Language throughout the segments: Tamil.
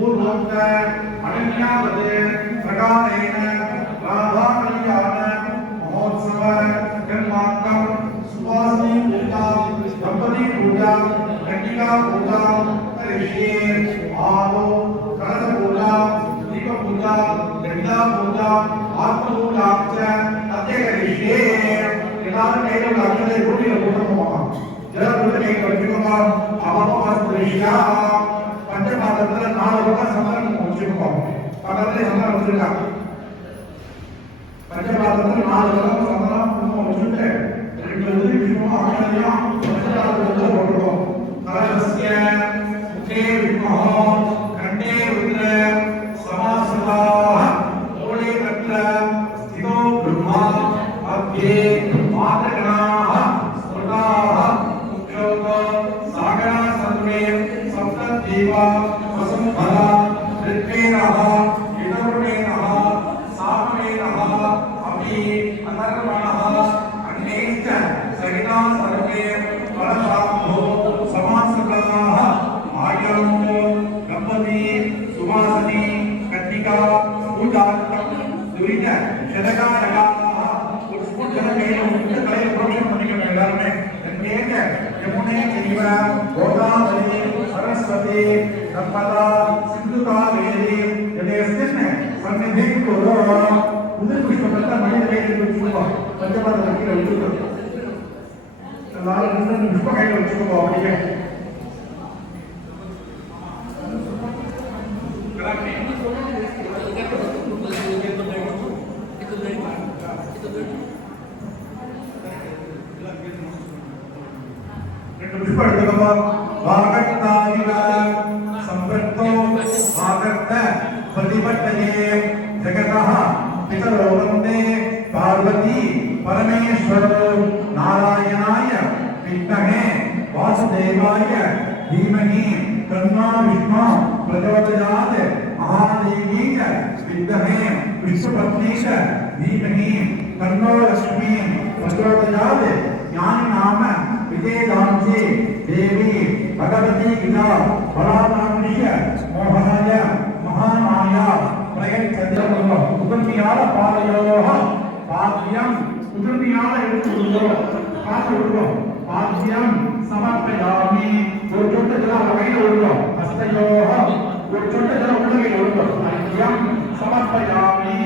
பூர்வோக்த அனன்யாவது பிரகாரேண ராதாகல்யாண மகோத்சவ கர்மாக்கம் சுவாசினி பூஜா தம்பதி பூஜா கன்னிகா பூஜா கரிஷ்யே ஆலோ கலச பூஜா தீப பூஜா கன்னிகா பூஜா ஆத்ம பூஜா அத்ய கரிஷ்யே எல்லாரும் கையில உள்ள அக்ஷதை கூட்டில போட்டுக்கோமா ஜலபூஜை கையில் வச்சுக்கோமா அவமோகஸ்திரியா பஞ்சபாதத்துல 4 பக்கம் சமரம் வச்சுக்கோம் பக்கத்துல சமரம் வச்சிருக்காங்க பஞ்சபாதத்துல 4 பக்கம் சமரம் வச்சுட்டு 2 விஷ்ணுவும் அக்ஷதையும் பஞ்சபாதத்துல போட்டுக்கோம் கலசஸ்ய முகே வித்மஹோ கண்டே ருத்ர சமாசதாஹ மூலே தத்ர ஸ்திதோ பிரம்மா அவ்யே மாதகணாஹ ஸ்ருதாஹ முக்ஷோதோ சாகரா சர்வே சப்ததேவா வசும்பரா ரித்வேனஹ யுதர்வேனஹ சாமவேனஹ அபி அதர்வணஹ அன்னேச்ச சகிதா சர்வே பரசாப்தோ சமாசதாஹ ஆயமோ தம்பதி சுவாசினி கன்னிகா பூஜார்த்தம் துரித சதகாரகாஹ यमुने चैव गोदावरी सरस्वती नर्मदा सिंधु कावेरी यदेस्मिन् सन्निधिं कुरु उदर पुष्पकता मणिरेखे चुको पंचपाद रखिरो चुको लाल रंग पुष्पकैलो चुको அப்படியே वागर्तादिव संवृत्तो वागर्त प्रतिपत्तये जगतः पितरो वन्दे पार्वती परमेश्वरो नारायणाय विद्महे वासुदेवाय धीमहि तन्नो विष्णु प्रचोदयात् महादेवी च विद्महे विष्णुपत्नी च धीमहि तन्नो लक्ष्मी प्रचोदयात् ज्ञानी नाम विजयदांसी देवी भगवती गीता बलानामिय मोहनाय महामाया प्रयच्छद्रमो उदर्मियाल पादयोः पाद्यं उदर्मियाल எடுத்துள்ளோ காத்து உள்ளோ பாத்யம் சமர்ப்பயாமி ஒரு சொட்டு ஜலம் கையில் உள்ளோ ஹஸ்தயோः ஒரு சொட்டு ஜலம் உள்ளே உள்ளோ பாத்யம் சமர்ப்பயாமி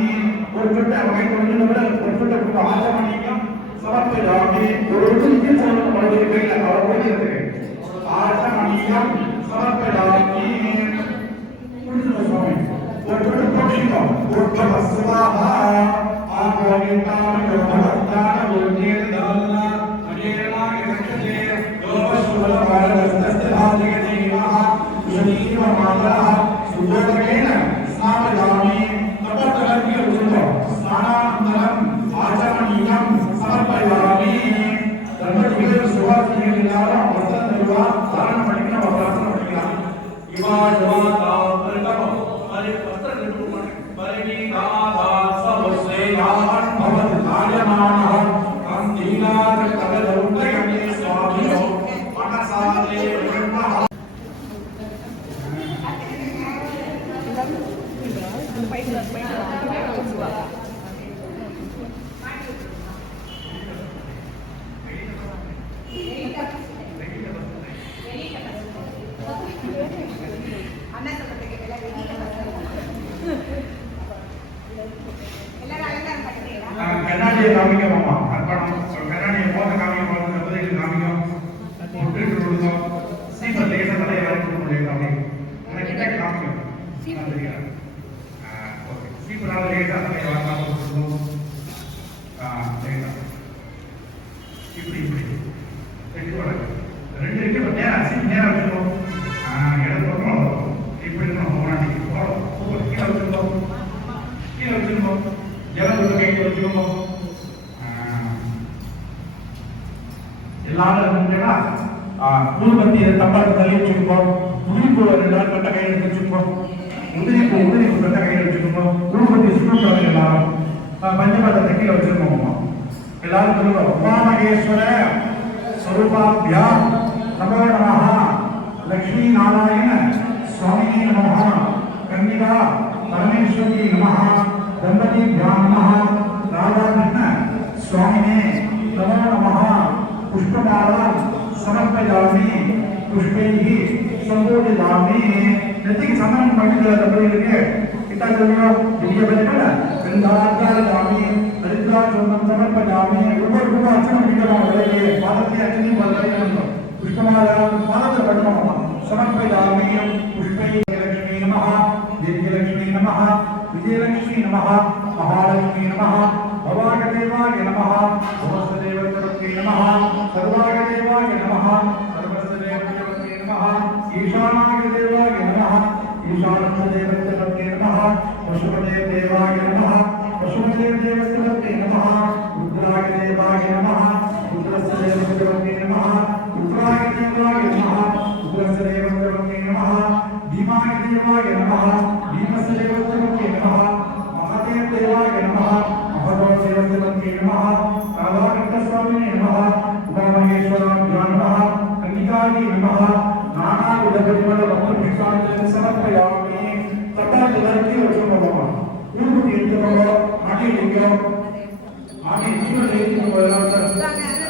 ஒரு சொட்டு கையில் உள்ளோ ஒரு சொட்டு ஆசமணியம் समर्पयामि गुरुजी चरणों में पड़े कई लगाओ कोई नहीं आचमनीयम समर्पयामि पुण्य स्वामी वो छोटे पक्षी को वो भगवाहा आगोविता जो भगवान बोलने दालना अनेरना के रक्षते लोभशूल भारतस्ते भाग्य देवा शरीर माला सुदर्शेन स्नापयामि तपतलर्घ्य उचितो स्नानानन्तरं आचमनीयम समर्पयामि धर्मजीवन सुवासिनी लीलारा वर्तन निर्वाह धारण पढ़ना वस्त्र पढ़ना इवा जवाता परतम हरि वस्त्र निर्माण परिणी दादा सबसे यावन भवत धार्यमानः हम दीनार कवल उन्नयने स्वामिनो मनसादे ब्रह्मः கண்ணாடியை காமிக்க மாமா அர்ப்பணம் கண்ணாடியை போத காமிக்க போது பதில் காமிக்கும் முற்றிட்டு கொடுத்தோம் சீப்பர் லேச தலையை வரைக்கும் முடியும் அப்படி ஆனால் கிட்ட காமிக்கும் தெரியாது ஓகே சீப்பராக லேசா தலையை வரலாம் கொடுத்தோம் இப்படி இப்படி ரெண்டு வழக்கு ரெண்டு இருக்கு நேரம் சீப் நேரம் வச்சுக்கோம் இடது பக்கம் இப்படி நம்ம முன்னாடி போகிறோம் கீழே வச்சுருக்கோம் கீழே வச்சுருக்கோம் ஜலம் கையில் வச்சுக்கோங்க எல்லாரும் இருந்துச்சுன்னா ஊதுபத்தி தப்பாட்டு தள்ளி வச்சுக்கோம் உதிரிப்பூ 2 நாள் கட்ட கையில் எடுத்து வச்சுக்கோம் உதிரிப்பூ கட்ட கையில் வச்சுக்கோங்க ஊதுபத்தி சுற்றுவாங்க எல்லாரும் பஞ்சபாதத்தை கீழே வச்சுருக்கோம் எல்லாரும் சொல்லுவோம் உமாமகேஸ்வர ஸ்வரூபாபியாம் நமோ நமஹ லக்ஷ்மி நாராயண சுவாமியே நமஹ कन्निका परमेश्वरी नमः दंपतीभ्यां नमः राधाकृष्ण स्वामिने नमो नमः पुष्पमाला समर्पयामि पुष्पैः संबोधयामि नैतिक सम्मान பண்ணிட்டு தம்பதிகளுக்கு கிட்டா சொல்லுங்க திவ்ய பலிகள விருந்தாச்சாரயாமி ஹரித்ராச்சூர்ணம் சமர்ப்பயாமி ஒவ்வொரு அர்ச்சனை பண்ணிக்கலாம் விலையே பாதத்தை அக்னி பலிகளும் पुष्पमाला पाद पद्मः समर्पयामि पुष्पै लक्ष्मी नमः दिव्यलक्ष्मी नमः विजयलक्ष्मी नमः महालक्ष्मी नमः भवागदेवाय नमः भवस्देवत्वत्ते नमः सर्वागदेवाय नमः सर्वस्देवत्वत्ते नमः ईशानागदेवाय नमः ईशानदेवत्वत्ते नमः पशुपदेवाय नमः पशुपदेवत्वत्ते नमः रुद्रागदेवाय नमः रुद्रस्देवत्वत्ते नमः देवाय नमः उग्रसदेवत्वत्ते नमः भीमाय देवाय नमः भीमसदेवत्वत्ते नमः महादेवदेवाय नमः महादेवदेवत्वत्ते नमः राधाकृष्णस्वामिने नमः उमामहेश्वराभ्यां नमः कन्निकायै नमः नानाविधपरिमलभक्तपुष्पाञ्जलिं समर्पयामि तथा जलर्ति वर्षमः ऊरुतीर्थमः आदिलिङ्गम् आदि जीवलेखिनं वदामः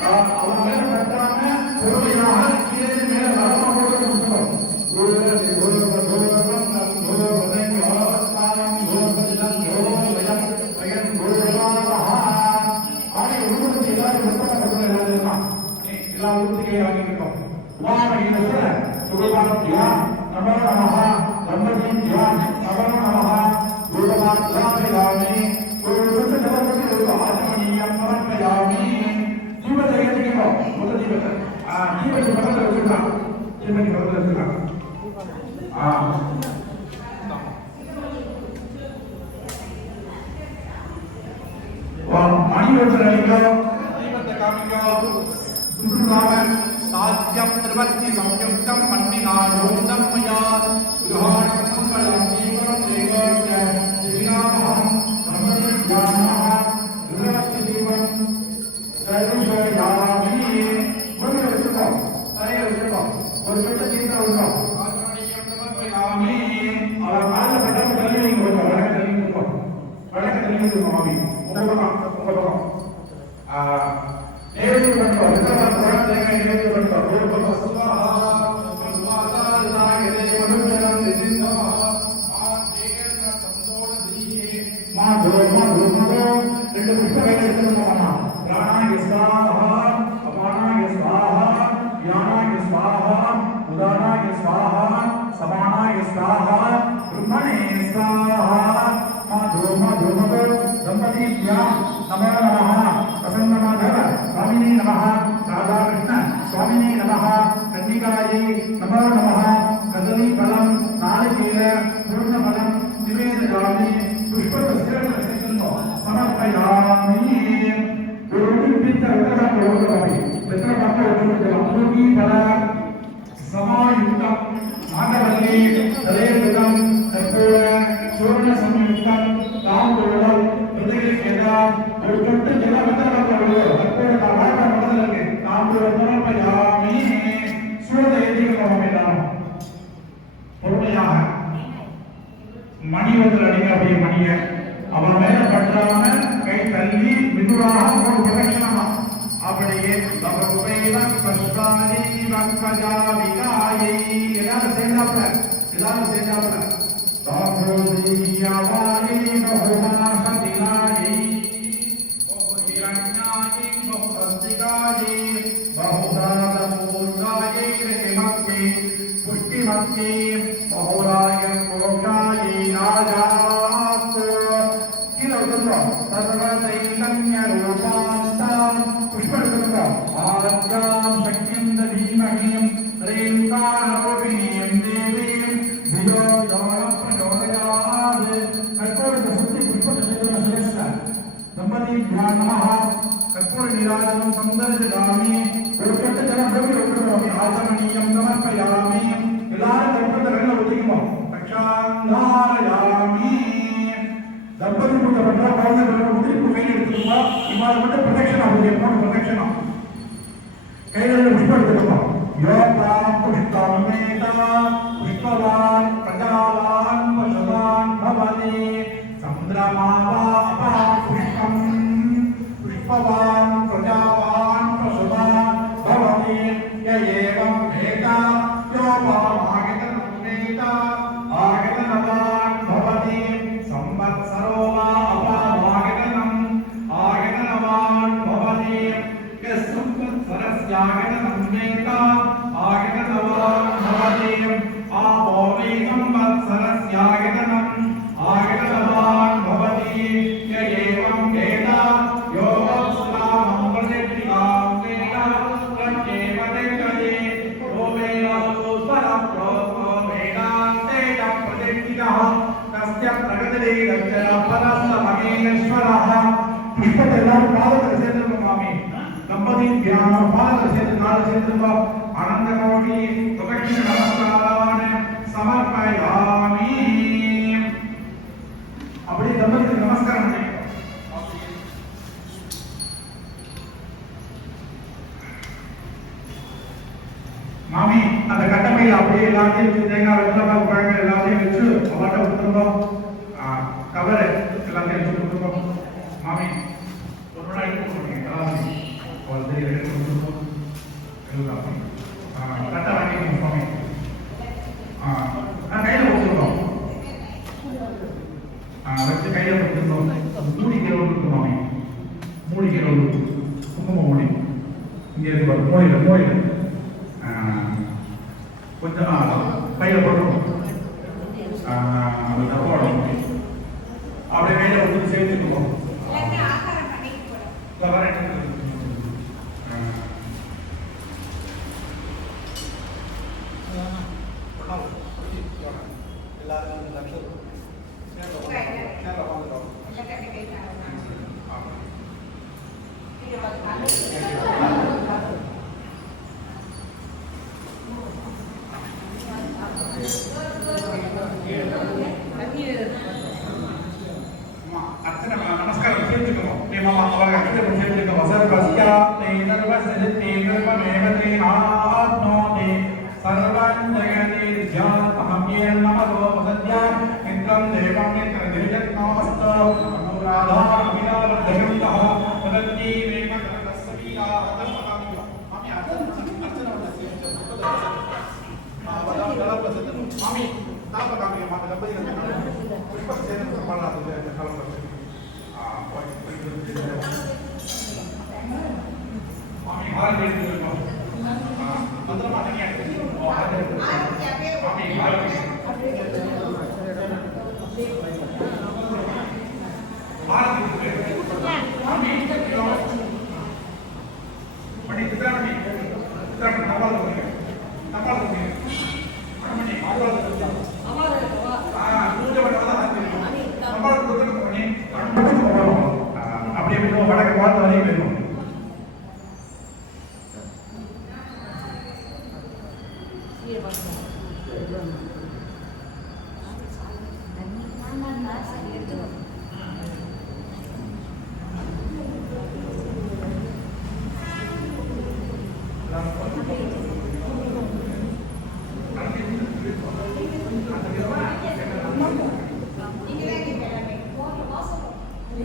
அவங்கள கட்டாம பொறுமையாக கீழே மேல வரமா போட்டு கொடுக்கணும் எல்லா உறுதியை வாங்கியிருக்கோம் உமாமகேஸ்வர சுகபாத்யா நமோ நமஹ தம்பதியா நமோ நமஹ பூதமாத்யாமி ஒரு ஜலபதி ஆத்மனியம் சமர்ப்பயாமி जीवन देखो मतलब जीवन जीवन बदल रखना जीवन बदल रखना और मणि वर्ष रहेगा जीवन कामिका सुंदरनाम साध्यम त्रिवर्ती संयुक्तम मन्निनायोदम मया गृहाणं मंगलम जीवन देवस्य दिव्यामहं ब्रह्मज्ञानः गृहस्य जीवन और छोटा चिंता होगा आत्मनियम समर्पयामि और काल पटम कलिंग होगा बड़ा कलिंग स्वामी उनको नेवरी बनतो इतना बड़ा देंगे नेवरी बनतो वो स्वाहा स्वाहा देवमनुजनं दिदिन्दः मां संतोष दीहे मां धो ரெண்டு புஷ்பங்களை எடுத்துக்கோமா प्राणाय स्वाहा अपानाय स्वाहा ज्ञानाय स्वाहा उदानाय स्वाहा समानाय स्वाहा ब्रह्मणे स्वाहा माधो दंपतीभ्यां नमो नमः प्रसन्नमाधव स्वामिने नमः राधाकृष्ण स्वामिने नमः कन्निकायै नमो नमः कदलीफलं नारिकेल पूर्णफलं निवेदयामि पुष्पस्य समर्पयामि समायुक्तं नागवल्ली तलेकृतं कर्पूर चूर्ण संयुक्तं ताम्बूलं हृदयकेदा और कट्ट जलवतरवतरवो कर्पूर तावाट मोदलगे ताम्बूल समर्पयामि सूरदेवीकममेदाम பொறுமையாக மணி வந்து அடிங்க அப்படியே மணிய அவன் மேல பற்றாம கை தள்ளி மிதுவாக ஒரு பிரதட்சணமா அப்படியே பகவதைவன் பஷ்வானி வக்கஜாவிகாயை எல்லாரும் சேர்ந்தாப்புல தாபோதியாவாயை பகுமாசதிலாயை பகுதிரஞாயை பகுபஸ்திகாயை பகுதாதபூர்காயை ரேமக்தி புஷ்டிமக்தி பகுராய கோஷாயை ராஜாஸ்து सर्वदैकन्यरूपान्तां पुष्पकृतं आरब्धां शक्तिं दधीमहीं रेणुकारोपिणीं देवीं धियो यो प्रचोदयात् कर्पूरदशति पुष्पक्षेत्रश्रेष्ठ दम्पतीभ्यां नमः कर्पूरनीराजनं सन्दर्शयामि आचमनीयं समर्पयामि எல்லாரும் தர்ப்பத்தை வெள்ள ஒதுக்குமா ரக்ஷாந்தாரயாமி தர்ப்பதி பூஜை பண்றா குழந்தை உதிரிப்பு கையில் எடுத்துக்கோமா இவாள் மட்டும் பிரதட்சணா பூஜை போன பிரதட்சணா கையில் புஷ்பம் எடுத்துக்கோமா யோகாம் புஷ்பமேதா புஷ்பவான் பிரஜாவான் வசதா भगवान् प्रजावान् पशुवान् भवति य एवं वेदा यो आगतनवान् भवति संवत्सरो वा अपामागतनम् आगतनवान् भवति यः संवत्सरस्यागतनं वेदा आगतनवान् भवति आपो वै संवत्सरस्यागतनम् आगतनवान् भवति य एवं वेदा यो वत्सरामं प्रतिष्ठितां वेदा तदेव तिष्ठति यो वेदा तस्य प्रगतिरे गच्छन परस्तमहेश्वरः पुष्पतेल्लारु पादकसेन्द्रं मामि दंपतिभ्यां पादकसेन्द्र नारसेन्द्रं आनन्दकोटि प्रदक्षिण नमस्कारान् समर्पयामि அப்படி தம்பதிக்கு நமஸ்காரம் பண்ணிக்கோ மாமி அந்த கட்டமையில அப்படியே எல்லாத்தையும் வச்சு தேங்காய் வெத்தலை பழங்கள் எல்லாத்தையும் வச்சு அவட்ட கொடுத்துருந்தோம் கவரை எல்லாத்தையும் வச்சு கொடுத்துருந்தோம் மாமி ஒரு நாள் எடுத்து கொடுத்துருக்கீங்க எல்லாத்தையும் எடுத்து கொடுத்துருந்தோம் எல்லாம் கட்டை வாங்கிக்கணும் மாமி கையில் கொடுத்துருந்தோம் வச்சு கையில் கொடுத்துருந்தோம் மூடிக்கிற கொடுத்து மாமி மூடிக்கிற குங்கும மூடி இங்கே இருக்கு மூடியில் கொஞ்சம் கையில் போட்டுருவோம் அப்படியே கையில் கொடுத்து சேர்த்துக்குவோம் நமஸ்காரம் சேர்த்துக்கணும் மாமா அவங்க அக்ஷரம் சேர்த்துக்கணும் சர்வஸ்யா தே சர்வசித்தி சர்வமேவ தே ஆத்மோதி சர்வம் ஜெகதி ஜாத்மஹ்யே நமதோ சத்யா நித்யம் தேவம் நித்ர தேஜத்நாமஸ்தோ அனுராதாரம் வினாவர்தயந்தः ததத்தி வேமகரஸ்வீயா தம்மகாமியோ மாமி மாமி தாபகாமியோ மாமி தம்பதிகள் புஷ்ப சேதன பண்ணாத கலந்து மாமி ஹால் எடுத்துக்கோ மந்திரமா தனியா ஓ ஹால் எடுத்துக்கோ மாமி ஹால் மாமி மணி சித்ராமணி நவால் கொடுங்க நவால் கொடுங்க மணி நவால் கொடுங்க பூஜை பண்ணாதான் நவால் கொடுங்க மணி அப்படியே போய் வடக்கு பார்த்து வரையும் போயிடும்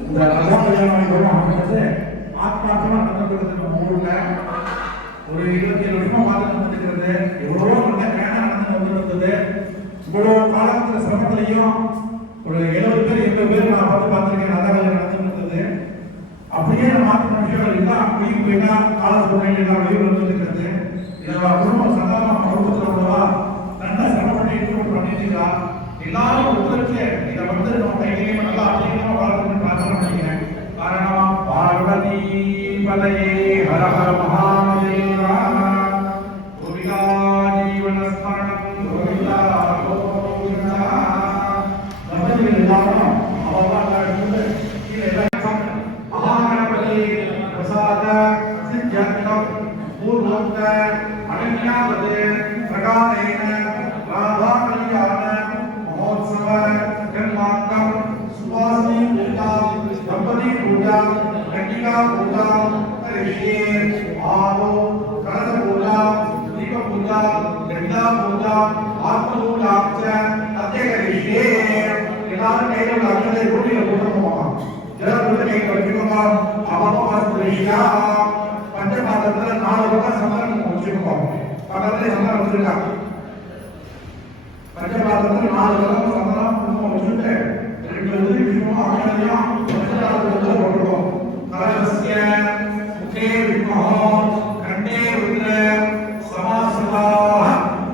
இந்த ஆத்மார்த்தமா நடந்துக்கிறது ஊர்ல ஒரு 27 வருஷமா பார்த்து நடந்துக்கிறது எவ்வளவோ நல்ல கிராண்டா நடந்து வந்திருந்தது இவ்வளவு காலத்துல சிரமத்திலையும் ஒரு 70 பேர் 80 பேர் நான் பார்த்துருக்கேன் நல்ல வேலை நடந்துருந்தது அப்படியே மாற்ற விஷயங்கள் எல்லாம் வெளியே போயிட்டா கால சூழ்நிலை எல்லாம் வெளியே வந்துருக்கிறது குடும்பம் சதாரண குடும்பத்தில் உள்ளவா நல்ல சிரமப்பட்டு இன்க்ளூட் பண்ணிட்டீங்களா எல்லாரும் ஒத்துழைச்சு இதை வந்து நம்ம கையிலேயே நல்லா அதிகமாக வளர்க்கணும்னு பிரார்த்தனை பண்ணிக்கிறேன் காரணமா பார்வதி பதையே ஹர ஹர மகாதேவா கோவிதா ஜீவனஸ்மரணம் கோவிதா கோவிதா தம்பதிகள் எல்லாரும் அவர்கள் கீழே எல்லாம் மகாகணபதி பிரசாத சித்தியம் பூர்வோக்த அனன்யாவது பிரகாரேன ராதா கல்யாண महोत्सव जन्मांतम सुवासिनी पूजा दंपति पूजा कन्या पूजा ऋषि आवो कलश पूजा दीप पूजा गंगा पूजा आत्म पूजा अत्येक ऋषि எல்லாரும் கையில் அக்ஷதை கூட்டில போட்டுருவோம் ஜல கொடுத்து கையில் வச்சுக்கோங்க. அபவஸ்திரியா பஞ்சபாதத்துல 4 பக்கம் சந்தனம் வச்சுக்கோங்க. பக்கத்துல சந்தனம் வச்சிருக்கா. பஞ்சபாதத்துல 4 பக்கம் சந்தனம் குங்குமம் வச்சுட்டு 2 உதிரி புஷ்பம் ஆகலையும் பஞ்சபாதத்துல போட்டுருவோம். கலசஸ்ய முகே வித்மஹோ கண்டே ருத்ர சமாசதாஹ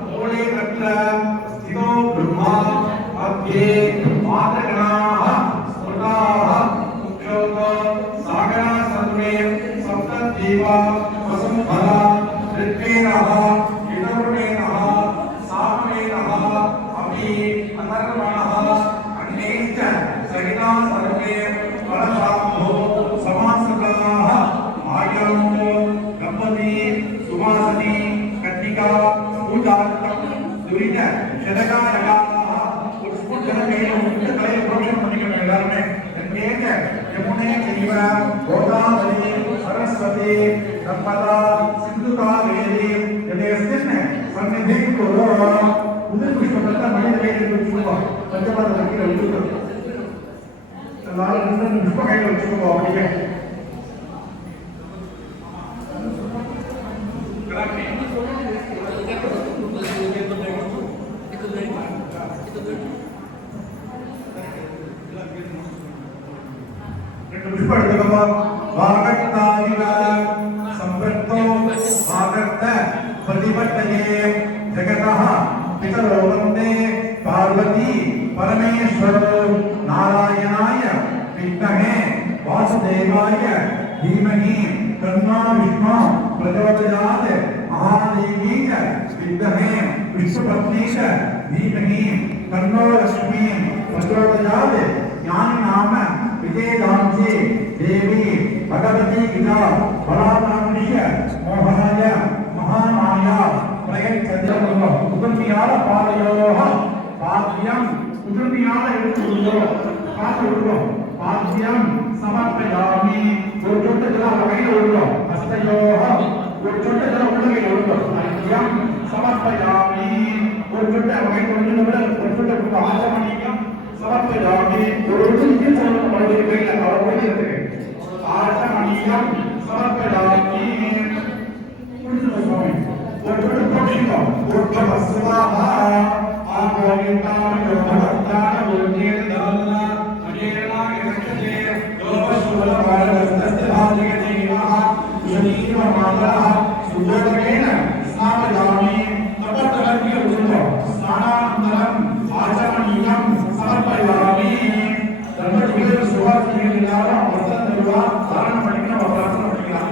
மூலே தத்ர ஸ்திதோ பிரம்மா அத்யே மாதகணாஹ ஸ்ருதாஹ முக்ஷோதோ சாகரா சர்வே சப்த தேவா வசம்பதா ரித்வேனஹ இதோர்வேனஹ சாமவேனஹ அபி அதர்வணஹ அக்னேஷ்ட சகிதா சர்வே பரசாம்போ சமாசதாஹ ஆயமோ கம்பதி சுவாசனி கத்திகா பூஜார்த்தம் துரித சதகாரகாஹ புஷ்பஜன கையில் உள்ள கலையை புரோஷம் பண்ணிக்கணும் எல்லாருமே. எங்கேங்க யமுனை ஜீவ கோதாவரி சரஸ்வதி நர்மதா சிந்து காவேரி எதேஸ்தின் சந்நிதி குரு உதிரி புஷ்பத்தை மனித கையில் வச்சுக்கோ. பஞ்சபாத கையில் வச்சுக்கோ. எல்லாரும் புஷ்ப கையில் வச்சுக்கோ. அப்படியே புஷ்ப எடுத்துக்கோ. வாகத்தாதிவ சம்பத்தோ வாகத்த பிரதிபட்டயே ஜகதः பிதரோ வந்தே பார்வதி பரமேஸ்வரோ நாராயணாய வித்மஹே வாசுதேவாய தீமஹி தன்னோ விஷ்ணு பிரச்சோதயாத் மகாதேவி வித்மஹே விஷ்ணுபத்னீஷ தீமஹி தன்னோ லக்ஷ்மீ பிரச்சோதயாத் ஞானி நாம விஜயதாம்சி தேவி பகவதி கிதா பராமானுஷ்ய மோகாய மகாமாயா பிரயச்சந்திரமோ உதர்மியால பாதையோக பாத்தியம் உதர்மியால எடுத்துள்ளோ பார்த்து விடுவோம். பாத்தியம் சமர்ப்பயாமி ஒரு சொட்டத்தில் கையில் விடுவோம். ஹஸ்தயோக ஒரு சொட்டத்தில் உள்ளகையில் விடுவோம். பாத்தியம் சமர்ப்பயாமி ஒரு சொட்டை கையில் விடுவோம். ஒரு சொட்டை ஆச்சமணியம் சமர்ப்பயாமி ஒரு சொட்டத்தில் அவருடைய கையில் அவர் கையில் ஆச்சமணியம் சமர்ப்பயாமி சுவாமி ஒரு சொட்டு போஷிக்கும் ஒரு பவஸ்வாஹ ஆகோவிந்தாம் யோகவர்த்தான உருநீர் தவல்னா அஜேனா யக்ஷதே யோகசுவல பாரவஸ்தஸ்தாதிக ஜீவா யுஷதீவ மாதா சுதோதகேன ஸ்நாபயாமி தபத்தலக்கிய உருவம் ஸ்நானானந்தரம் ஆச்சமணியம் சமர்ப்பயாமி தர்மஜீவ சுவாசிகளிலான வர்த்தன் தருவா தாரணம் பண்ணிக்கணும். வர்த்தாசனம் பண்ணிக்கலாம்.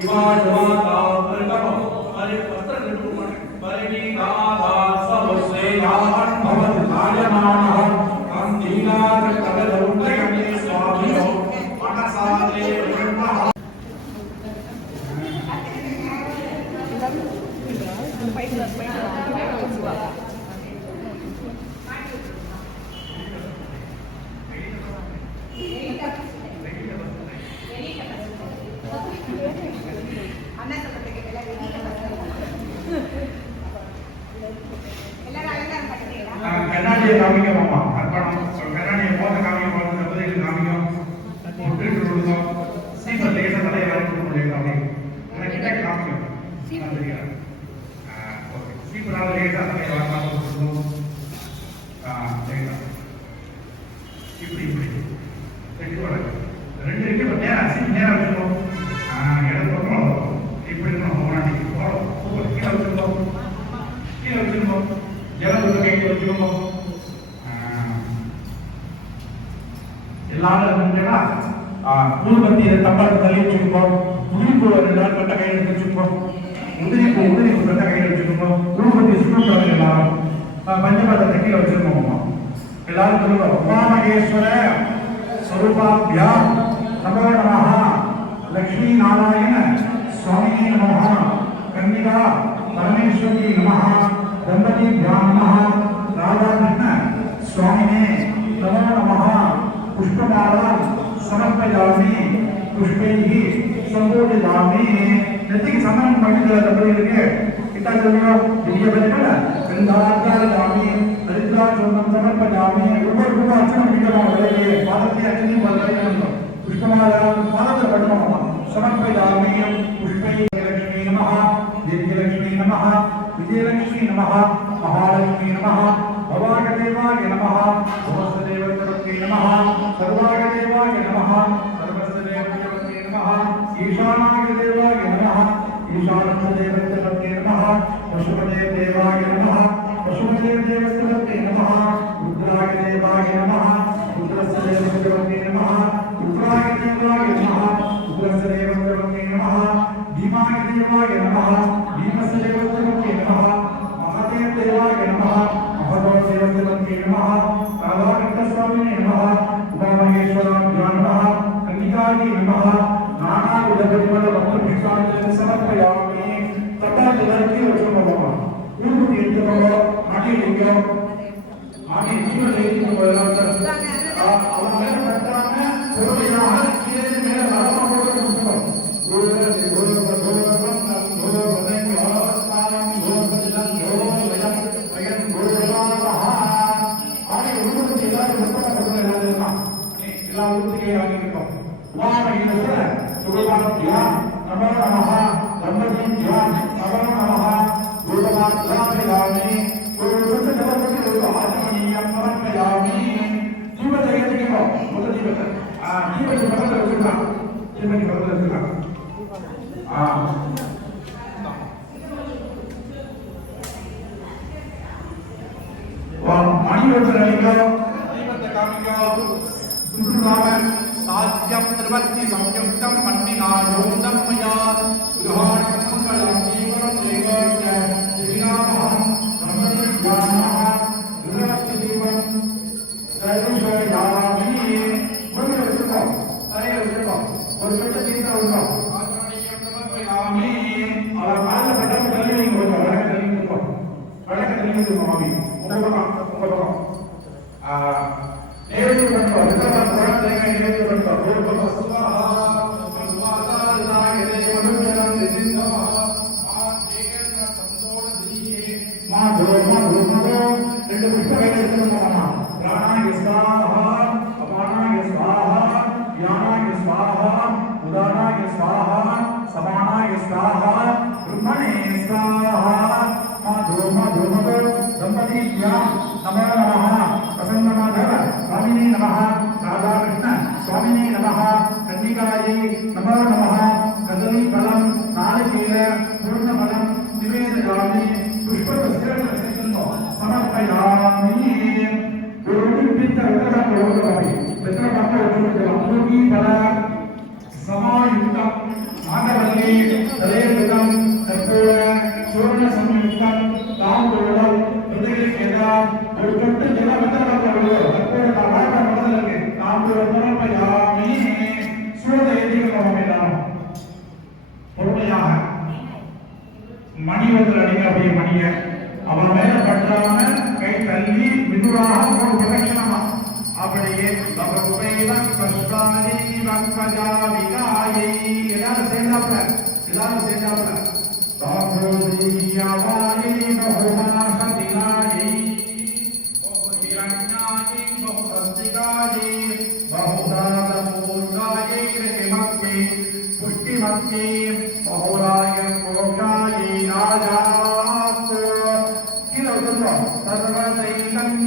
இவா யுவா தாவ் பரிதமம் பரிபஸ்தர் நிருபமன் பரிணீதாதா சவஸ்ரேயான் பவத் ஆயமானஹ கந்தீனார கதலௌத்யமே ஸ்வாமியோ மனசாதே விரும்பஹ கண்ணாடியை காமிக்கணுமா? அர்ப்பணம் கண்ணாடியை போத காமிக்க போது தம்பதிகள் காமிக்கும். முட்டிட்டு விடுதோம். சீப்பர் லேச தலையை வரைக்கும் முடியும். அப்படி அந்த கிட்ட காமிக்கும். ஓகே சீப்பராக லேசா தலையை வரலாம் விடுதோம். இப்படி இப்படி ரெண்டு வழக்கு 2 இருக்கு. நேரம் சீப் நேரம் வச்சுக்கணும். இடது பக்கம் இப்படி இருக்கணும். கீழே வச்சுருந்தோம். கீழே வச்சுருந்தோம். ஜலத்தை கையில் வச்சுக்கணும். எல்லாரும் இருந்தீங்கன்னா ஊர்பத்தி தப்பாட்டு தள்ளி வச்சுக்கோம். உதிரிப்பூ 2 நாள் கட்ட கையில் எடுத்து வச்சுக்கோம். உதிரிப்பூ கட்ட கையில் வச்சுக்கோம். ஊர்பத்தி சுற்றுவாங்க. எல்லாரும் பஞ்சபாதத்தை கீழே வச்சிருக்கோம். எல்லாரும் சொல்லுவோம். உமாமகேஸ்வர ஸ்வரூபாபியா நமோ நமஹ லக்ஷ்மி நாராயண சுவாமியே நமஹ கன்னிகா பரமேஸ்வரி நமஹ தம்பதிभ्यां नमः राधाकृष्ण स्वामिने नमो नमः पुष्पमाला समर्पयामि पुष्पैः संबोधयामि. नदिक समन मंडल दंपतिகளுக்கு इतना சொல்லுங்க. दिव्य बलिकल गंधार्घ्यामि हरिद्राचूर्णं समर्पयामि. ऊपर ऊपर अर्चना பண்ணிக்கலாம். பாதத்தை அர்ச்சனை பண்ணலாம். पुष्पमालां पादं पठ्मः समर्पयामि पुष्पै लक्ष्मी नमः दिव्यलक्ष्मी नमः विजयलक्ष्मी नमः महालक्ष्मी नमः भवागदेवाय नमः भवसदेवत्यै नमः सर्वागदेवाय नमः सर्वसदेवत्यै नमः ईशानाय देवाय नमः ईशानदेवत्यै नमः पशुपदेवाय नमः पशुपदेवत्यै नमः रुद्राय देवाय नमः रुद्रसदेवत्यै नमः रुद्राय देवाय नमः रुद्रसदेवत्यै नमः भीमाय देवाय नमः भीमसदेवत्यै नमः महादेव देवाय नमः महादेवत्यै नमः राधाकृष्णस्वामिने नमः उमामहेश्वराभ्यां नमः कन्निकायै नमः नानाविधपरिमलवस्त्रपुष्पाञ्जलिं समर्पयामि तपजलर्ति वचनमः ऊर्ध्वतीर्थमः आदिलिङ्गं आदि जीवलेखिं वदनात् அவங்கள பட்டாங்க பொறுமையாக கீழே மேல வரமா போட்டு புத்தகம் கோரசி கோரப கோரபம் கோரபதன் கோரஸ்தானம் கோரபதிலம் கோரபயம் அயன் கோரபாஹா ஆடி உருவத்தை எல்லாரும் புத்தகம் பக்கத்துல எழுதிருக்கான் எல்லா உருவத்தையும் வாங்கியிருக்கோம் உமாமகேஸ்வர சுகபாத்யா நமோ நமஹ தம்பதித்யா நமோ நமஹ ரூபமாத்யாமிதாமி ஒரு உருவத்தை ஜபப்பட்டு ஒரு ஆத்மீயம் சமர்ப்பயாமி ஜீவத்தை ஏற்றுக்கிறோம் முதல் ஜீவத்தை ஜீவத்தை பக்கத்தில் வச்சுக்கலாம் ஜீவத்தை பக்கத்தில் வச்சுக்கலாம் மணிவத்தை அணிக்கோ ஜீவத்தை காமிக்கோ சுற்றுலாம சாத்தியம் திருவத்தி சம்யுக்தம் மன்னிநாயோகம் மயா கிரஹாணம் மங்களம் ஜீவனம் தேவோஜ திவ்யாமஹம் பிரம்மணித்யாமஹ திருவத்தி ஜீவன் தைருஷயாமி ஒரு வச்சுக்கோம் தலையை வச்சுக்கோம் ஒரு பெட்ட தீர்த்த விடுறோம் ஆத்மணியம் சமர்ப்பயாமி அவர் கால பட்டம் கல்வி நீங்க விடுறோம் வழக்க தெளிவு இருக்கும் மாமி உங்க பக்கம் நேரடி பண்ணுறோம் இதெல்லாம் குழந்தைங்க நேரடி பண்ணுறோம் ஒரு பக்கம் சுவாஹா சுவாதாதாய தேவனுஜனம் திசிந்தமா மாதேகன சந்தோட தீயே மாதோ ரெண்டு புஷ்ப கையில எடுத்துக்கோமா प्राणाय स्वाहा अपानाय स्वाहा ज्ञानाय स्वाहा उदानाय स्वाहा समानाय स्वाहा ब्रह्मणे स्वाहा माधो दंपतिभ्यां नमो नमः प्रसन्नमाधव स्वामिने नमः राधाकृष्ण स्वामिने नमः कन्निकायै नमो नमः कदलीफलं नारिकेल पूर्णफलं निवेदयामि पुष्पपुष्पेण समर्पयामि समायुक्तं माधवल्ली तलेयुक्तं कर्पूर चूर्ण संयुक्तं तांबूलं हृदयकेदा ஒரு தொட்டு ஜலவதனவர்களோ कर्पूर தாராக முதலருக்கு தாம்பூலம் சமர்ப்பயாமி சூத ஏதிகளோமெல்லாம் பொறுமையாக மணி வந்து அடிங்க அப்படியே மணியை அவன் மேல பற்றாம கை தள்ளி மிதுவாக ஒரு பிரதட்சணமா அப்படியே பகவதைவன் பஷ்வாரி வங்கஜாவிகாயை எல்லாரும் சேர்ந்தாப்ல தாபோதியாவாயை பகுமாசதினாயை பகுஹிரண்யாயை பகுஹஸ்திகாயை பகுதாதபூர்காயை ரேமக்தி புஷ்டிமக்தி பகுராய கோஷாயை ராஜாஸ்து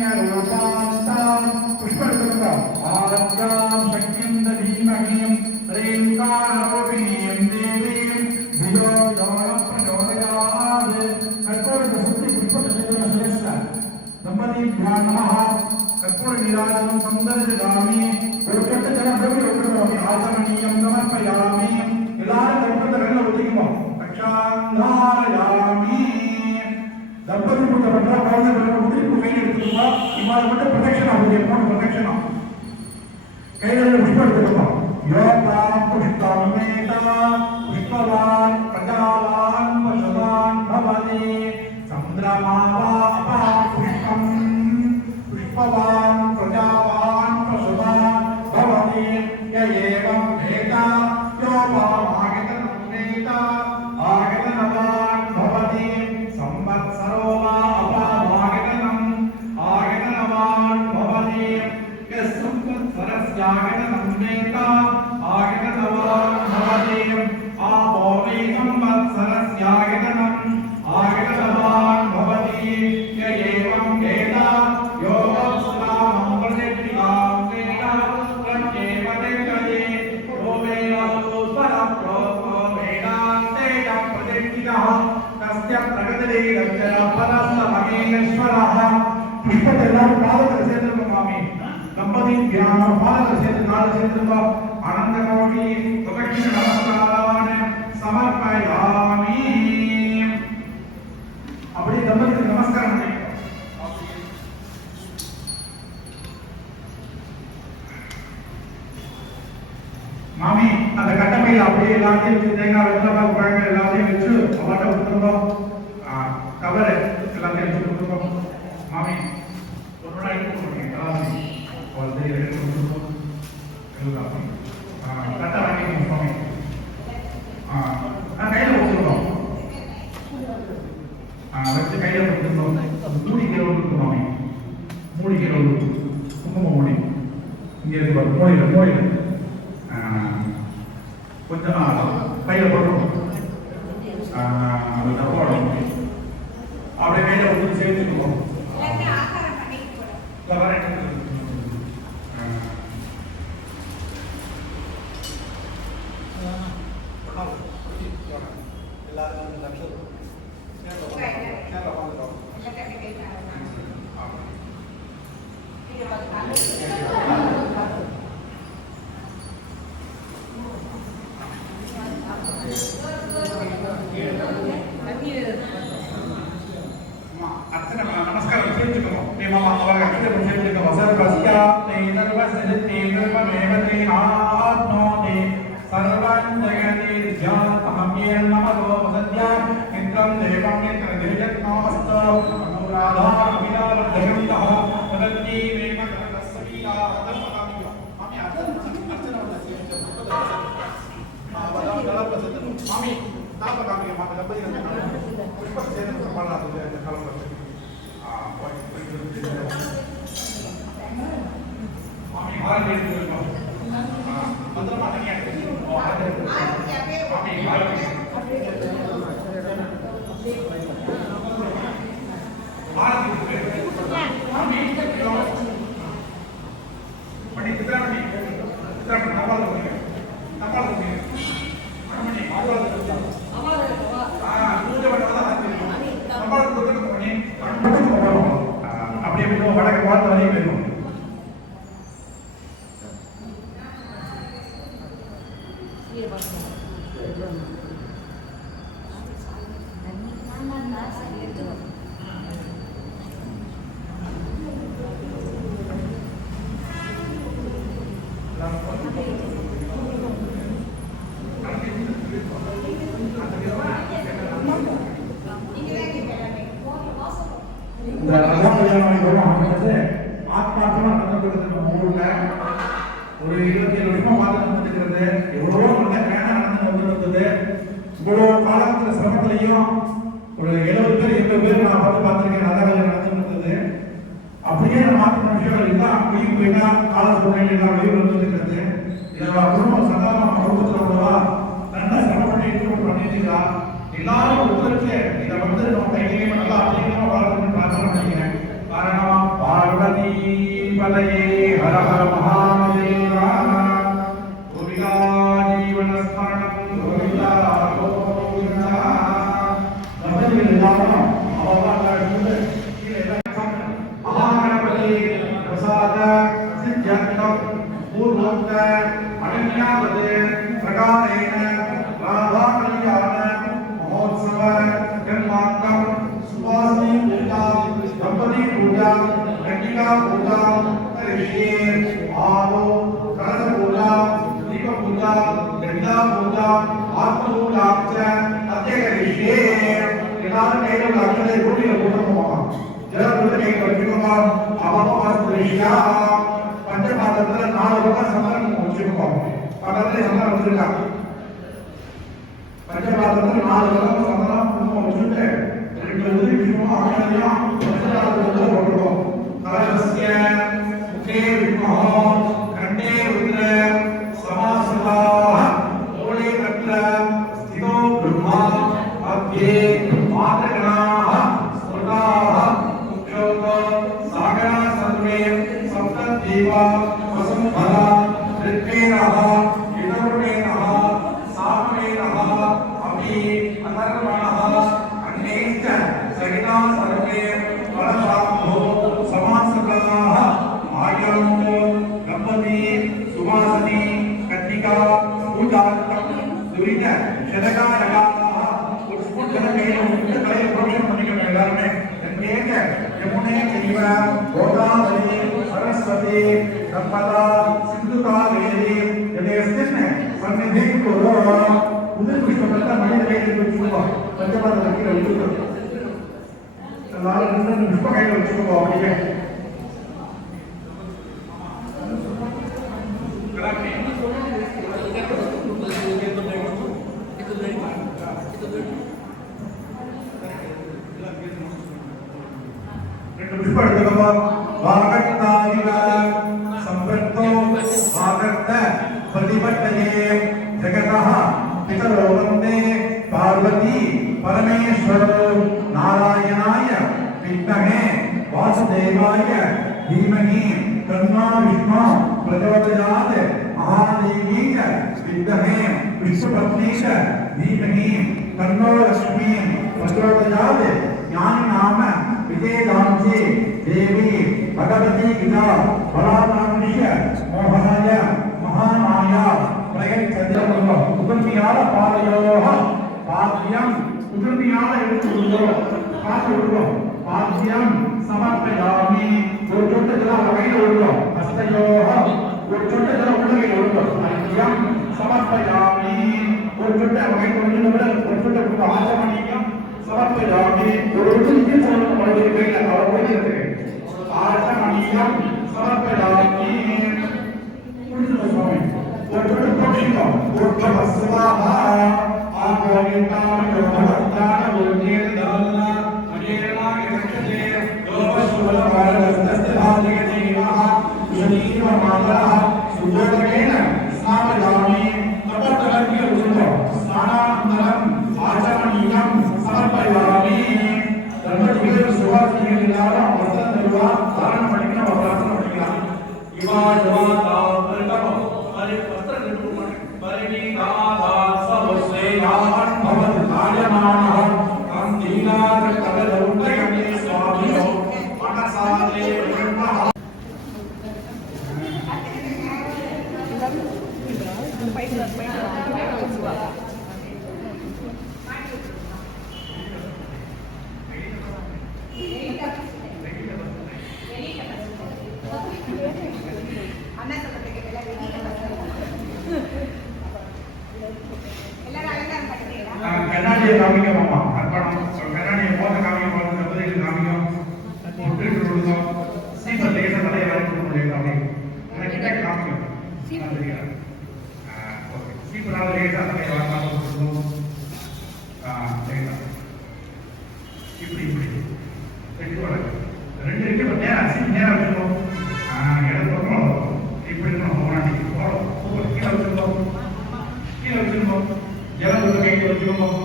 सर्वचैतन्यरूपान्तां पुष्पकृतं आद्यां शक्तिं दधीमहीं प्रेङ्कारोपिणीं देवीं धियो यो नः प्रचोदयात् कर्पूरप्रशुद्धि पुष्पचैतन्यश्रेष्ठ दम्पतीभ्यां नमः कर्पूरनीराजनं सौन्दर्यगामि आचमनीयं समर्पयामि எல்லாரும் கற்பத்தை வெள்ள ஒதுக்குவோம் ரக்ஷாந்தாரயாமி தம்பதி கூட பண்ற குழந்தை உதிரிப்பு கையில் எடுத்துக்கோமா இவ்வாறு மட்டும் ப்ரொடெக்ஷன் ஆகுது எப்போது ப்ரொடெக்ஷனா கையில் புஷ்பம் எடுத்துக்கோமா யோகாம் புஷ்பம் மேதா புஷ்பவான் பிரஜாவான் வசவான் பவதி சந்திரமாவா அப்பா புஷ்பம் புஷ்பவான் பிரஜாவான் வசவான் பவதி ஏவம் மேதா யோபாமாகதனம் மேதா ஆகதனவான் பவதி संवत्सरो वा अपाभागतनम् आगतनवान् भवति यः संवत्सरस्यागतनं वेद तस्य प्रगतिरे लक्ष्य परस्त महेश्वरः पुष्पतेल्लाम पादकर सेंद्रम मामी दंपति ध्यान पादकर सेंद्र नाल सेंद्रम आनंद कोटि प्रदक्षिण नमस्कारान समर्पयामि अपने दंपति नमस्कार மாமி அந்த கட்டமையில அப்படியே எல்லாத்தையும் வச்சு தேங்காய் வெத்தலை பழங்கள் எல்லாத்தையும் வச்சு அவாட்ட விட்டுருந்தோம் கவர் எல்லாத்தையும் வச்சு விட்டுருந்தோம் மாமி ஒரு நாள் எடுத்து கொடுங்க எல்லாத்தையும் எடுத்து கொடுத்துருந்தோம் கட்டை வாங்கிக்கணும் மாமி கையில கொடுத்துருந்தோம் வச்சு கையில கொடுத்துருந்தோம் மூடி கிலோ இருக்கு மாமி மூடி கிலோ குங்குமம் மூடி இங்க இருக்கு மூடியில் கொஞ்சம் கையில் போடுறோம் போடணும் அப்படியே கையில் கொஞ்சம் சேர்த்துக்குவோம் வடக்கு பார்த்து வரையும் போயிருவோம் ஆத்மார்த்தமா நடந்துக்கிறது ஊர்ல ஒரு 27 வருஷமா பார்த்து நடந்துக்கிறது எவ்வளவோ நல்ல பேனா நடந்து வந்துருந்தது இவ்வளவு காலத்துல சிரமத்திலையும் ஒரு 70 பேர் 80 பேர் நான் பார்த்துருக்கேன் நல்ல வேலை நடந்துருந்தது அப்படியே நான் மாற்ற விஷயங்கள் எல்லாம் வெளியே போயிட்டா கால சூழ்நிலை எல்லாம் வெளியே வந்துருக்கிறது இதை குடும்பம் சாதாரண குடும்பத்தில் உள்ளவா நல்லா சிரமப்பட்டு இன்க்ளூட் பண்ணிட்டீங்களா எல்லாரும் ஒருத்தருக்கு இதை வந்து நம்ம கையிலேயே நல்லா அதிகமாக வளர்க்கணும்னு பிரார்த்தனை பண்ணிக்கிறேன் காரணம் பார்வதி பதையே ஹர ஹர மகாதேவா கோவிதா ஜீவனஸ்மரணம் கோவிதா கோவிதா தம்பதிகள் எல்லாரும் மகாகணபதி பிரசாத சித்தியர்த்தம் பூர்வோக்த அனன்யாவது பிரகாரேண ராதா கல்யாண மகோத்சவ கர்மாங்கம் சுவாசி பூஜா दंपति पूजा कन्या पूजा ऋषि आलो कलश पूजा दीप पूजा गंगा पूजा आत्म पूजा अत्येक ऋषि எல்லாரும் கையில உள்ள அக்ஷதை ரூட்டில போட்டுக்கோமா ஜல ரூட்டில கையில வச்சுக்கோமா அவமாஸ் ரிஷியா பஞ்சபாதத்துல 4 பக்கம் சமரம் வச்சுக்கோமா பக்கத்துல சமரம் வச்சிருக்காங்க பஞ்சபாதத்துல 4 பக்கம் சமரம் வச்சுட்டு ரெண்டு விஷ்ணு ஆகலையா कलशस्य मुखे विद्मः कंठे रुद्र समासदाः मूले तत्र स्थितो ब्रह्मा मध्ये मातृगणाः स्मृताः मुख्योत सागरा सर्वे सप्तदेवा वसुन्धरा ऋग्वेदः यजुर्वेदः सामवेदः अपि अथर्वणः अन्ये सहिता सर्वे फलशाब्दो समासकलाः आयमो गणपति सुवासनी कन्निका पूजार्थं दुरित शतकारकाः पुष्पजलकैः कलय प्रोक्षण பண்ணிக்கணும் எல்லாரும் கேட்க यमुने चैव गोदावरी सरस्वती नर्मदा सिंधु कावेरी यदेस्मिन् सन्निधिं कुरु उदय पुष्पकल्ला मणि கையில் வச்சுக்கோ பஞ்சபாத கையில் வச்சுக்கோ எல்லாரும் ரெண்டு புஷ்ப கையில் வச்சுக்கோ அப்படியே संवृत्तो आगत प्रतिपत्तये जगतः पितरो वन्दे पार्वती परमेश्वरो नारायणाय विद्महे वासुदेवाय धीमहि तन्नो विष्णु प्रचोदयात् महादेवी च विद्महे विष्णुपत्नी च धीमहि तन्नो लक्ष्मी प्रचोदयात् ज्ञानी नाम विजयदांसी देवी भगवती गीता बलानामृष्य मोहनाय महामाया प्रयच्छन्द्रमः उदर्मियाल पादयोः पाद्यं उदर्मियाल எடுத்துக்கொள்ளுதோ பாத்துக்கொள்ளுதோ பாத்யம் சமர்ப்பயாமி ஒரு சொட்டு ஜலம் கையில் ஒழுங்கோ ஹஸ்தயோः ஒரு சொட்டு ஜலம் உள்ளகையில் ஒழுங்கோ பாத்யம் சமர்ப்பயாமி ஒரு சொட்டு கையில் ஒழுங்கோ ஒரு சொட்டு ஆச்சமணியம் சமர்ப்பயாமி ஒரு சொட்டு ஜலம் உள்ளகையில் கையில் அவர் போயிருக்கு आचमनीयं समर्पयामि पुण्य स्वामी और जो पक्षियों और भस्वाहा आगोविताम योगवत्तान गुरुदेव दलना अजेना यक्षते योगशूल भारतस्ते भागे देवाः शरीर मातरः सुजोगेन स्नापयामि तपतलक्य उन्नो स्नानानन्तरं आचमनीयं समर्पयामि धर्मजीव सुवासिनी दिनारा தாரணம் பண்ணிக்கலாம் பிரார்த்தனை பண்ணிக்கலாம் இவா ஜவாதா பரிதம பரி வஸ்திர நிர்மாண பரிணீதாதா சவஸ்ரேயான் பவத் காயமானஹ கம் தீனாத கவலௌத்ரயமே ஸ்வாமியோ மனசாதே பிரம்மஹ கண்ணாடியை காமிக்கணுமா அர்ப்பணம் கண்ணாடியை போட்ட காமிக்க போது காமிக்கும் முட்டு விடுதோம் சீப்பர் லேச தலையை வரைக்கும் முடியும் அப்படி ஆனால் கிட்ட காமிக்கும் சீப்பராக லேசா தலையை வரலாம் கொடுத்துருந்தோம் இப்படி இப்படி ரெண்டு வழக்கு ரெண்டு இருக்கு நேரம் சீப் நேரம் வச்சுருக்கோம் இடது பக்கம் இப்படி இருக்கணும் போடும் கீழே வச்சுருந்தோம் கீழே வச்சுருந்தோம் ஜலம் கைக்கு வச்சுக்கணும்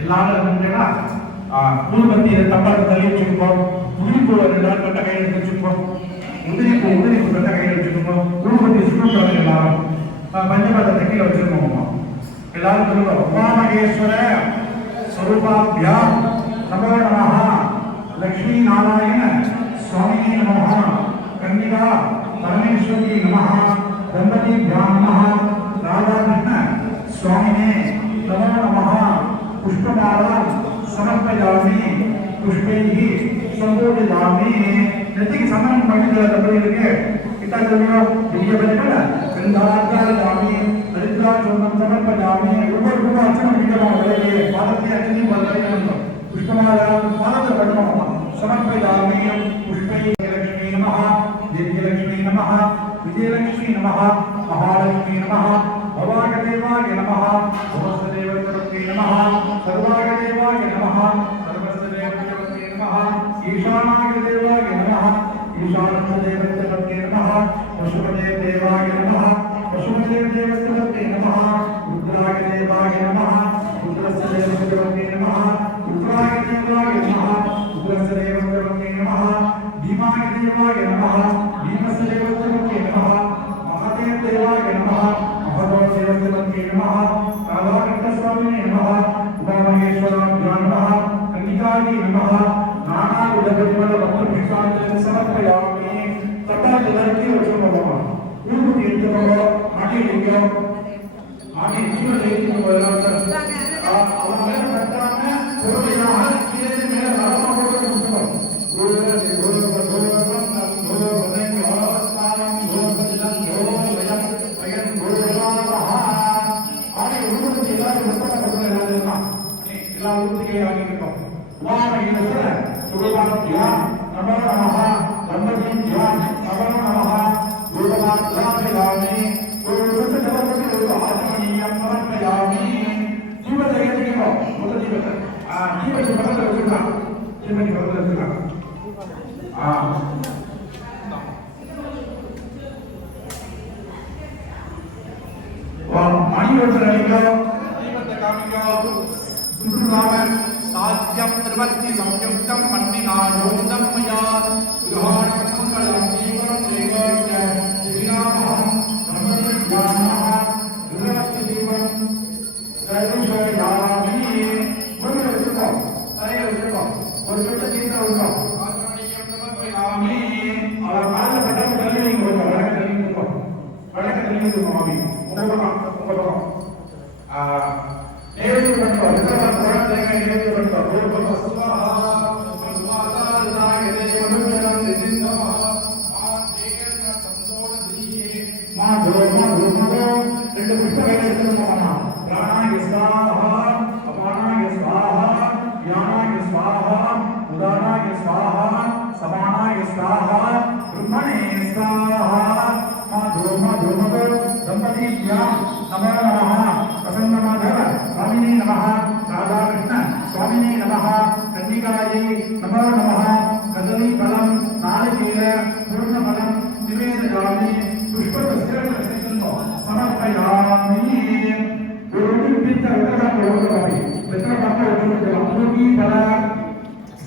எல்லாரும் இருந்தீங்கன்னா ஊர்பத்தியை தப்பாக தள்ளி வச்சுருக்கோம் உதிரிப்பூ ரெண்டு நாள் கட்ட கையில் எடுத்து வச்சுருக்கோம் உதிரிப்பூ கட்ட கையில் வச்சுருக்கோம் ஊர்பத்தி சுற்றுலாங்க எல்லாரும் பஞ்சபாதத்தை கீழே வச்சுருக்கோம் எல்லாரும் சொல்லுவோம் உமாமகேஸ்வர ஸ்வரூபாபியா நமோ நமஹ லக்ஷ்மி நாராயண சுவாமியே நமஹ கன்னிகா பரமேஸ்வரி நமஹ गणपति नमः राधा कृष्ण स्वामिने नमो नमः पुष्पमाला समर्पयामि पुष्पैः संबोधयामि नदिक समन பண்ணிட்டு தம்பிகளுக்கு கிட்ட சொல்லுங்க திவ்ய பலிகள गंधार्घ्यामि हरिद्राचूर्णं समर्पयामि ஒவ்வொரு அர்ச்சனை பண்ணிக்கலாம் ஒரே பாதத்தை அர்ச்சனை பண்ணலாம் पुष्पमाला பாதத்தை பண்ணணும் समर्पयामि पुष्पैः लक्ष्मी नमः दिव्य लक्ष्मी नमः विजयलक्ष्मी नमः महालक्ष्मी नमः भवागदेवाय नमः भवसदेवत्वत्ते नमः सर्वागदेवाय नमः सर्वसदेवत्वत्ते नमः ईशानागदेवाय नमः ईशानदेवत्वत्ते नमः पशुपदेवाय नमः पशुपदेवत्वत्ते नमः रुद्रागदेवाय नमः रुद्रसदेवत्वत्ते नमः रुद्रागदेवाय नमः रुद्रसदेवत्वत्ते नमः भीमागदेवाय नमः भीमसदेवत्वत्ते नमः महादेवदेवाय नमः महादेवदेवत्वत्ते नमः राधाकृष्णस्वामिने नमः कन्यायश्वराभ्यां नमः कन्निकायै नमः नानाविधपरिमलपत्रपुष्पाञ्जलिं समर्पयामि तथा जलर्ति वचनमः ऊर्ध्वतीर्थमः माटिलिङ्गं माटि जीवदेवी वदनात् அவன் கட்டாம பொறுமையாக கீழே மேல வரமா போட்டு புஷ்பம் साध्यं त्रिवर्ति संयुक्तं मन्निनायोदं मया गृहाणं मंगलं जीवनं देवस्य श्रीरामः ब्रह्मज्ञानः गुरुरस्य जीवनं सर्वशयामि गुरुरस्य तरेरस्य गुरुरस्य जीवनं आचरणीयं समर्पयामि अवकाल पटं कलिं वडकलिं स्वामी उंगलम नैवेद्य बनता है इतना बड़ा देंगे नैवेद्य बनता है वो बस स्वाहा माता लागे देश मनुष्यनां दिदिंदा मां देकर का संतोष दिए मां दो ரெண்டு புஷ்பங்களை எடுத்துக்கோமா பிராணாய ஸ்வாஹா அபானாய ஸ்வாஹா ஞானாய ஸ்வாஹா உதானாய ஸ்வாஹா சமானாய ஸ்வாஹா பிரம்மணே ஸ்வாஹா மாதோ தம்பதிभ्यां नमो नमः प्रसन्नमाधव स्वामिने नमः राधाकृष्ण स्वामिने नमः कन्निकायै नमो नमः कदलीफलं नारिकेल पूर्णफलं निवेदयामि पुष्पवस्त्रं समर्पयामि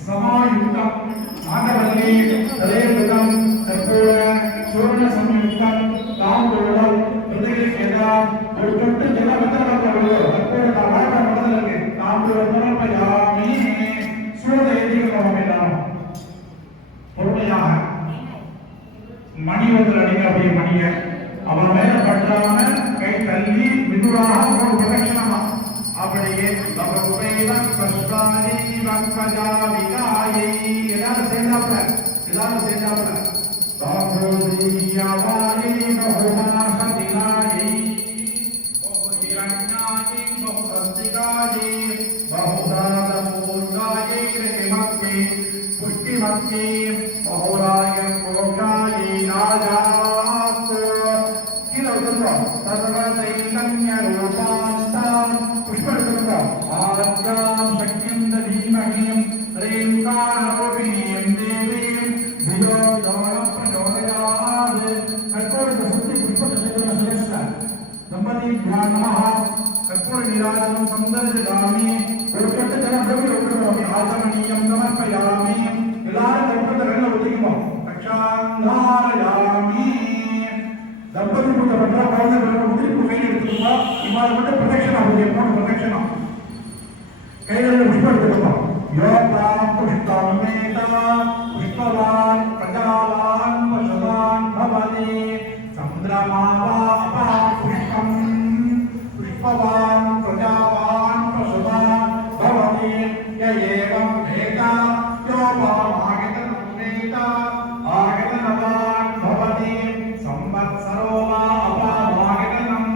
समायुक्तं नागवल्ली तलेर्गतं कर्पूर चूर्ण संयुक्तं ताम्बूलं प्रतिगृह्यता ஒரு தொட்டு ஜலபத்திரப்பட்டு कर्पूर தாராள மனதிற்கு தாம்பூலம் சமர்ப்பயாமி சூத ஏதிகம் எல்லாம் பொறுமையாக மணி ஒன்று அடிக்க அப்படியே மணிய அவன் மேல பற்றாம கை தள்ளி மிதுவாக ஒரு பிரதட்சணமா அப்படியே லபகுபைவன் கஷ்டாரி வக்பஜாவிகாயை எல்லாரும் சேர்ந்தாப்புல தாபோதியாவாயை பகுமாசதிலாயை பகுதிரஞ்ஞாயை பகுபஸ்திகாயை பகுதாதபூர்காயை ரேமக்தி புஷ்டிமக்தி பகுராய கோஷாயை ராஜாஸ்து सर्वदैकन्यरूपान्तां पुष्पस्तुतं आद्यां शक्तिं दधीमहिं ह्रीङ्कारोपिणीं देवीं धियो यो न प्रचोदयात् कर्पूरसुत्ति पुष्पक्षेत्रमश्रेष्ठ दम्पतीभ्यां नमः कर्पूरनीराजनं सन्दर्शयामि ओषट्टजलद्रव्योपयोगि आचमनीयं समर्पयामि எல்லாரும் கற்பூரத்தை ஒதுக்கிப்போம் ரக்ஷாந்தாரயாமி दंपति को बड़ा पावने बड़ा मुद्री को कहीं எடுத்துக்கோங்க இமால மட்டும் ப்ரொடெக்ஷன் ஆகுது எப்போ ப்ரொடெக்ஷன் ஆகும் கையில புஷ்பம் எடுத்துக்கோங்க யோகா புஷ்பமேதா புஷ்பவான் பிரஜாவான் வசவான் பவதி சந்திரமாவா அப்பா புஷ்பம் புஷ்பவான் பிரஜாவான் வசவான் பவதி யேவம் வேதா யோகா ஆகதனமேதா ஆகதனவான் பவதி संवत्सरोवा अपावागतनम्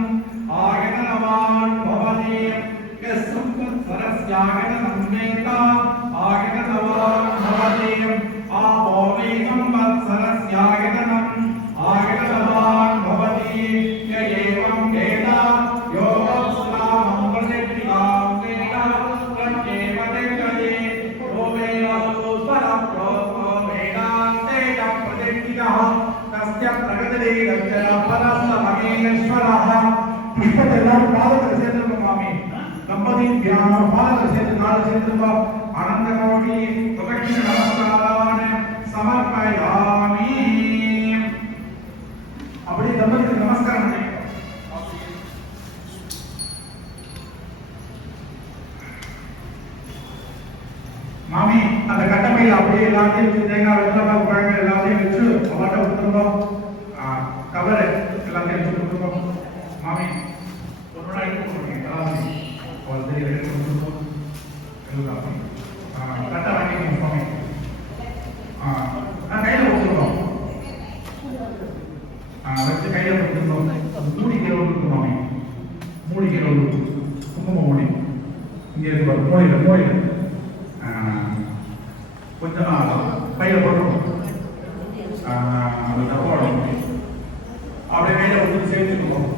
आगतनवान् भवति यस्संवत्सरस्यागतनं वेत्ता आगतनवान् भवति आपो वै संवत्सरस्यागतनम् आगतनवान् भवति य एवं वेदा यो वत्सरामं प्रतिष्ठितां वेदा प्रत्येव तिष्ठति यो वेदास्तुस्वरप्रोक्तो वेदान्तेन प्रतिष्ठितः तस्य प्रगतिरे गच्छन परस्य महेश्वरः पुष्पतेल्लार पादकर सेतुमामि दंपतीभ्यां पादकर सेतु नाल सेतु आनंदकोटि प्रदक्षिण नमस्कारान् समर्पयामि अपनी दंपति नमस्कार மாமி அந்த கட்டமையில அப்படியே எல்லாத்தையும் வச்சு தேங்காய் வெத்தலை பழங்கள் எல்லாத்தையும் வச்சு அவாட்ட கொடுத்துருந்தோம். கவரு எல்லாத்தையும் வச்சு கொடுத்துருந்தோம். மாமி ஒரு நாள் எடுத்து கொடுத்துருக்கீங்க எல்லாத்தையும் ஒரு தெரிய எடுத்து கொடுத்துருந்தோம். கட்டை வாங்கிக்கணும் மாமி. நான் கையில கொடுத்துருந்தோம். வச்சு கையில கொடுத்துருந்தோம். மூடிக்கை கொடுத்துருந்தோம் மாமி. மூடிக்கை குங்கும மூடி இங்கே இருக்கு மூடியில் கொஞ்சம் கையில் போட்டுருவோம். அது தப்பாடும் அப்படியே கையில் வந்து சேர்த்துக்குவோம்.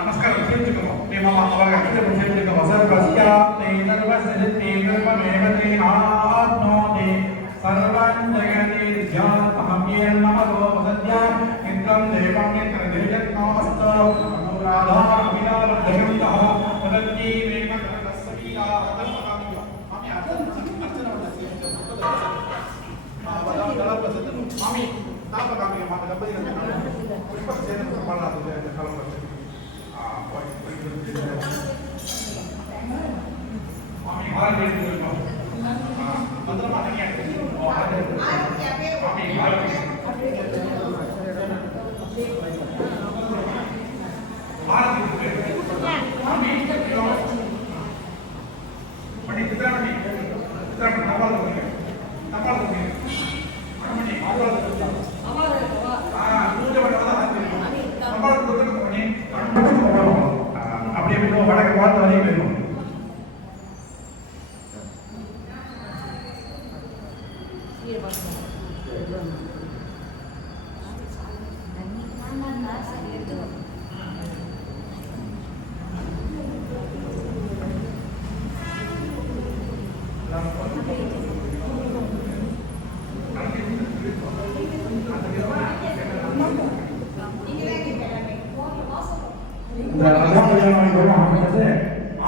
நமஸ்காரம் சேர்த்துக்கணும். மாமா அவங்க அக்கிரம் சேர்த்துக்கணும். சர்வஸ்யா சர்வசஜ்ஞே சர்வமேவதே ஆத்மோதே சர்வம் ஜெகதே ஜாதஹம்யே நமதோ வசத்யா நித்யம் தேவம் நித்யஜத்னோஸ்த அனுராதா அபிலாவதயந்தஹ வதத்தி மேம கரதஸ்வீயா அதல்பகாமியோ மாமி அர்ச்சனவத சேர்த்து வதம் தலபசது மாமி தாபகாமியோ மாமி தபதிரது புஷ்ப சேதன பாலாது கலம்பது மாமி மாலை எடுத்துக்கோ. பத்திரமா தனியா மாமி மாலை அப்படியே வடக்கு பார்த்து வரையும் போயிருவோம்.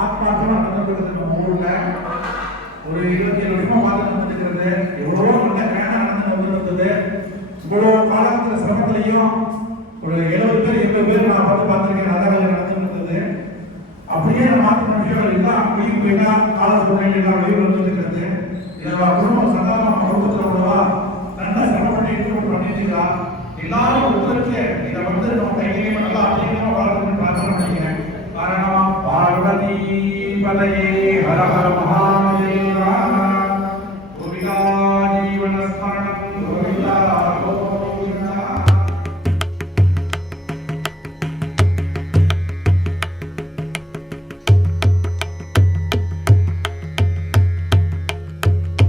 ஆத்மார்த்தமா நடந்துக்கிறது நம்ம ஊர்ல ஒரு 27 வருஷமா பார்த்து நடந்துக்கிறது. எவ்வளவோ நல்ல கிராண்டா நடந்து வந்திருந்தது. இவ்வளவு காலத்துல சிரமத்திலையும் ஒரு 70 பேர் 80 பேர் நான் பார்த்துருக்கேன். நல்லா நடந்துட்டு இருந்தது. அப்படியே நம்ம மாற்ற விஷயங்கள் எல்லாம் வெளியே போயிட்டா கால சூழ்நிலை எல்லாம் வெளியூர் வந்துருக்கிறது. இதை குடும்பம் சந்தானம் குடும்பத்தில் உள்ளவா நல்லா சிரமப்பட்டு இன்க்ளூட் பண்ணிட்டீங்களா? எல்லாரும் ஒத்துழைச்சு இதை நம்ம கையிலேயே நல்லா அதிகமாக வளர்க்கணும்னு பிரார்த்தனை பண்ணிக்கிறேன். காரணமா பார்வதி பதையே ஹர ஹர மகாதேவா.